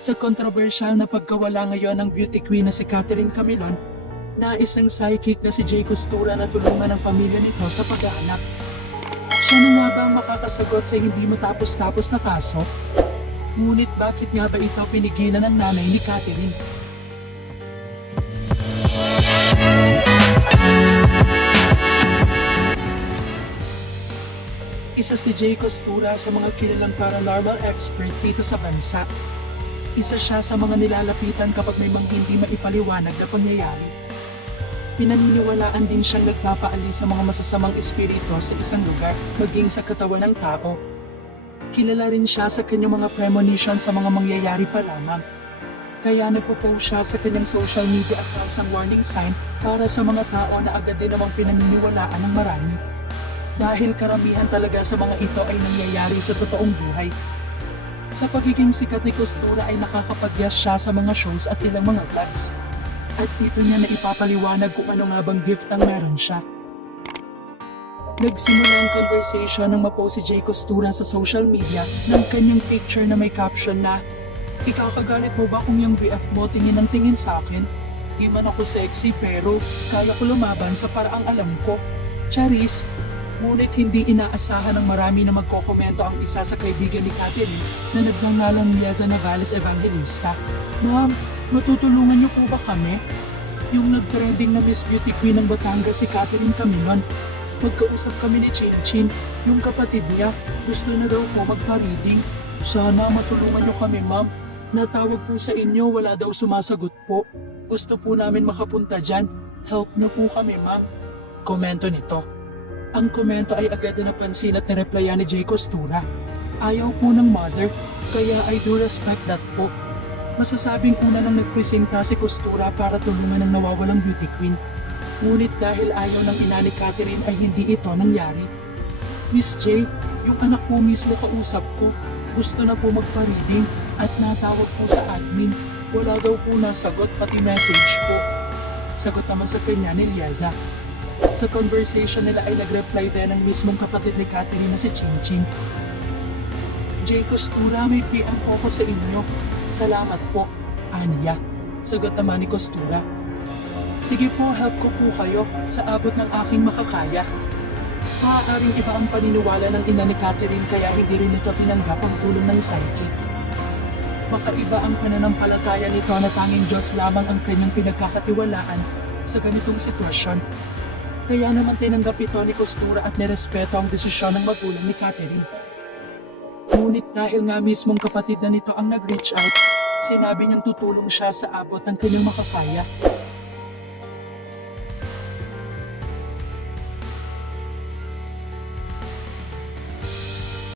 Sa kontrobersyal na pagkawala ngayon ng beauty queen na si Catherine Camilon, na isang psychic na si Jay Costura na tulungan ng pamilya nito sa paghahanap. Siya na nga ba ang makakasagot sa hindi matapos-tapos na kaso? Ngunit bakit nga ba ito pinigilan ng nanay ni Catherine? Isa si Jay Costura sa mga kilalang paranormal expert dito sa bansa. Isa siya sa mga nilalapitan kapag may mga hindi maipaliwanag na pangyayari. Pinaniniwalaan din siyang nagpapaalis sa mga masasamang espiritu sa isang lugar, maging sa katawan ng tao. Kilala rin siya sa kanyang mga premonition sa mga mangyayari pa lamang. Kaya nagpo-post siya sa kanyang social media accounts ang warning sign para sa mga tao na agad din namang pinaniniwalaan ng marami. Dahil karamihan talaga sa mga ito ay nangyayari sa totoong buhay. Sa pagiging sikat ni Costura ay nakakapagyas siya sa mga shows at ilang mga vlogs. At dito niya na ipapaliwanag kung ano nga bang gift ang meron siya. Nagsimula ang conversation nang mapost si Jay Costura sa social media ng kanyang picture na may caption na, "Ikakagalit mo ba kung yung BF mo tingin ng tingin sa akin? Di man ako sexy pero kaya ko lumaban sa paraang alam ko. Charis." Ngunit hindi inaasahan ng marami na magkokomento ang isa sa kaibigan ni Catherine na nagngangalang Liza Navales Evangelista. "Ma'am, matutulungan niyo po ba kami? Yung nag-trending na Miss Beauty Queen ng Batangas si Catherine Camilon. Magkausap kami ni Chin, yung kapatid niya. Gusto na daw po magpa-reading. Sana matulungan niyo kami, ma'am. Natawag po sa inyo, wala daw sumasagot po. Gusto po namin makapunta dyan. Help niyo po kami, ma'am." Komento nito. Ang komento ay agad na napansin at nireplyan ni Jay Costura. "Ayaw po ng mother, kaya I do respect that po." Masasabing una nang nagpresenta si Costura para tulungan ng nawawalang beauty queen. Ngunit dahil ayaw ng ina ni Catherine ay hindi ito nangyari. "Miss J, yung anak po mismo kausap ko. Gusto na po magpa-reading at natawag po sa admin. Wala daw po nasagot pati message po." Sagot naman sa kanya ni Liza. Sa conversation nila ay nag-reply din ang mismong kapatid ni Catherine na si Chin. "Jay Costura, may PM po ko sa inyo. Salamat po, Anya." Sagot naman ni Costura. "Sige po, help ko po kayo sa abot ng aking makakaya." Maaaring iba ang paniniwala ng ina ni Catherine kaya hindi rin ito tinanggap ang tulong ng psychic. Makaiba ang pananampalataya nito na tanging Diyos lamang ang kanyang pinagkakatiwalaan sa ganitong sitwasyon. Kaya naman tinanggap ito ni Costura at nirespeto ang desisyon ng magulang ni Catherine. Ngunit dahil nga mismong kapatid na nito ang nag-reach out, sinabi niyang tutulong siya sa abot ng kanyang makakaya.